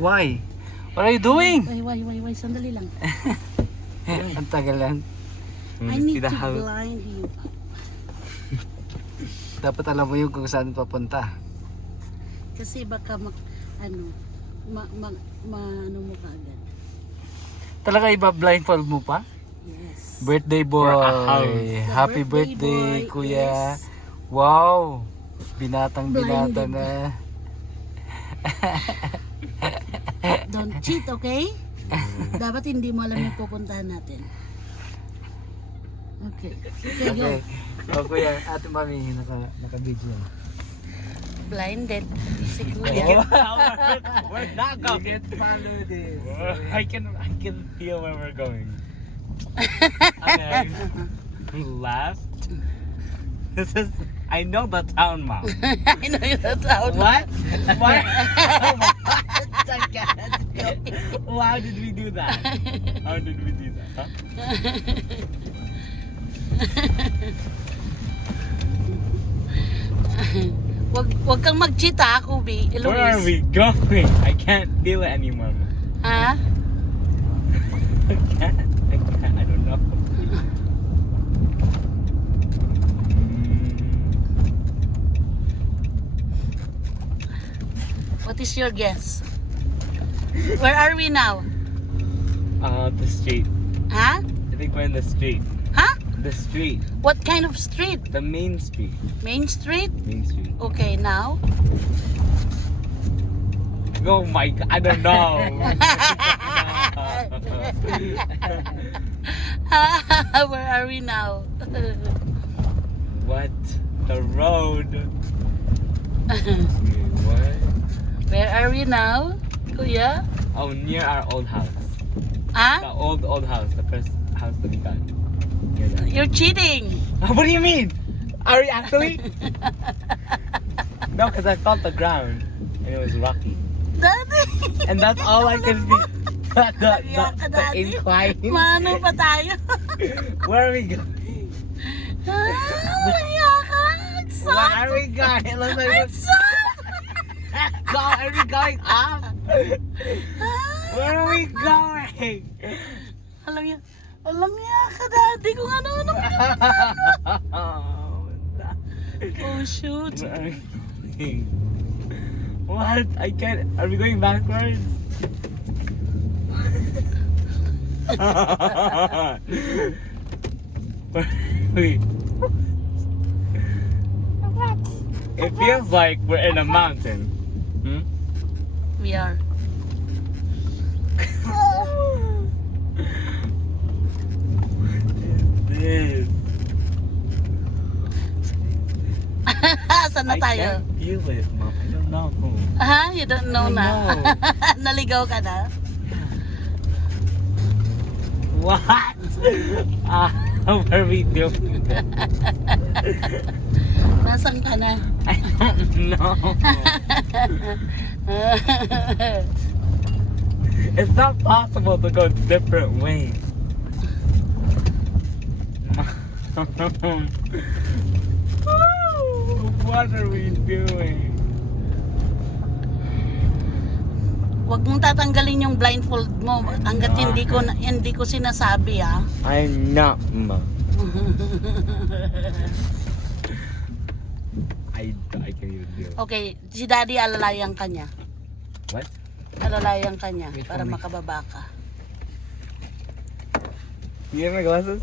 Why? What are you doing? Why, sandali lang. Ang tagalan. I need to blind you. Dapat alam mo yung kung saan papunta. Kasi baka ano mo kaagad. Talaga iba-blindfold mo pa? Yes. Birthday boy. Happy birthday, kuya. Yes. Wow. Binata Blinded. na. Don't cheat, okay? Dapat hindi mo alam yung pupuntahan natin. Okay. Okay, go. Okay. O kuya, ate mami, naka-video. Blinded. Si Kuya. We're not going. You can follow this. I can feel where we're going. Okay. Left. This is. I know the town map. I know you're out. What? Why? Why did we do that? How did we do that? Huh? Wag kang mag-cheat ha, Kubi. Where are we going? I can't feel it anymore. Ha? I can't. I don't know. What is your guess? Where are we now? The street. Ha? I think we're in the street. Ha? The street. What kind of street? The main street. Main Street? Main street. Okay, now? Oh my god, I don't know. Where are we now? What? The road. What? Where are we now, Kuya? Oh, near our old house. Ha? The old house, the first house that we got. Near that. You're cheating! What do you mean? Are we actually? No, because I felt the ground and it was rocky. Daddy! And that's all I can see. The incline. Mano pa tayo? Where are we going? Maya ka! It's Where soft! are we going? It looks like It's soft! are we going up? Where are we going? Alam niya ka, Daddy, kung ano-ano. Oh, shoot. Where are we going? What? I can't. Are we going backwards? Where are we? It feels like we're in a mountain. Hmm? We are. This. Saan na I tayo? can't feel it, Mom. I don't know. Ha? You don't know I na? know. Naligaw ka na? What? How are we doing that? Nasaan ka na? I don't know. It's not possible to go different ways. What are we doing? Huwag mong tatanggalin yung blindfold mo hanggat hindi ko sinasabi ah. I'm not, Ma. I can't even do it. Okay, si Daddy alalayan ka niya. What? Alalayan ka niya Wait para for me. makababa ka. You have my glasses?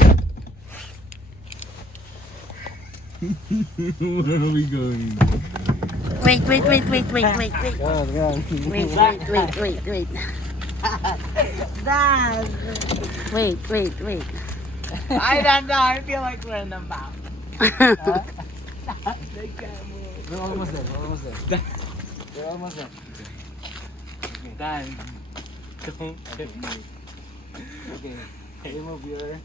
Where are we going? Wait. Go. Wait. Dad. Wait. I don't know. I feel like we're in the map. We're almost there. We're almost there. Dan, don't hit me. Okay. Remove your...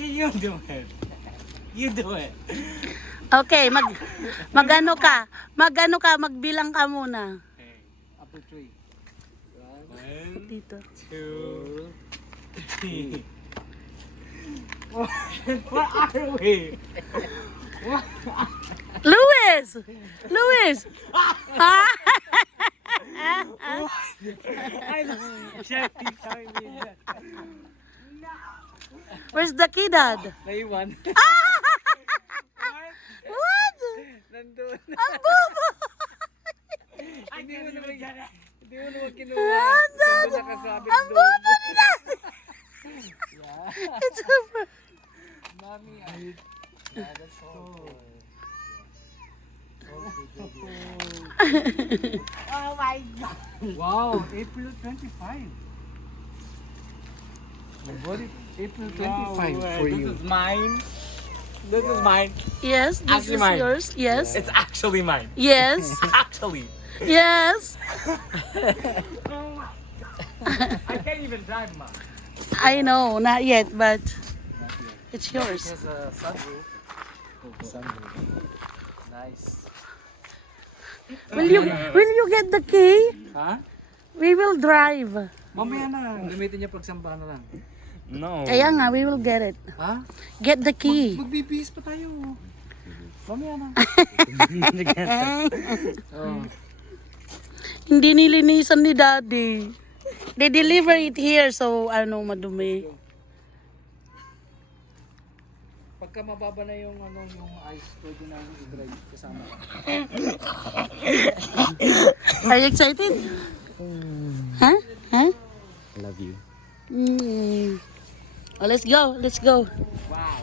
You do it. You do it. Okay, magbilang ka muna. Okay. Up to 3. One, Dito. 2, 3. Where are we? Luis! Ha? I know. Jeffy telling me that. Where's the key, Dad? Naiwan. What? Nandun. Ang bobo! Hindi mo naman Hindi mo naman kinuha. Ah, Dad! Nandun nakasabit Ang doon. bobo ni Daddy! It's over. Mami, yeah, that's so cool. Oh my God. Wow, April 25. My body, April 25 for This you. is mine. This is mine. Yes, this Actually is mine. yours. Yes. It's actually mine. Yes. Actually. Yes. I can't even drive, Mom. I know, not yet, but it's It yours. has a sunroof. Sunroof. Nice. Will you get the key? Ha? We will drive. Mamaya na. Gamitin niya pagsamba na lang. No. Kaya nga, we will get it. Ha? Get the key. Magbibihis pa tayo. Mamaya na. Oh. Hindi nilinisan ni Daddy. They deliver it here, so madumi. Pagka mababa na yung yung ice, pwede na i-drive kasama ka. Are you excited? Huh? Huh? I love you. Oh, let's go. Let's go. Wow.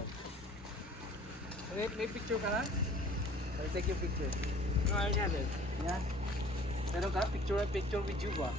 May picture ka na? I'll take your picture. No, I got it. Yeah. Meron ka? Picture with you ba?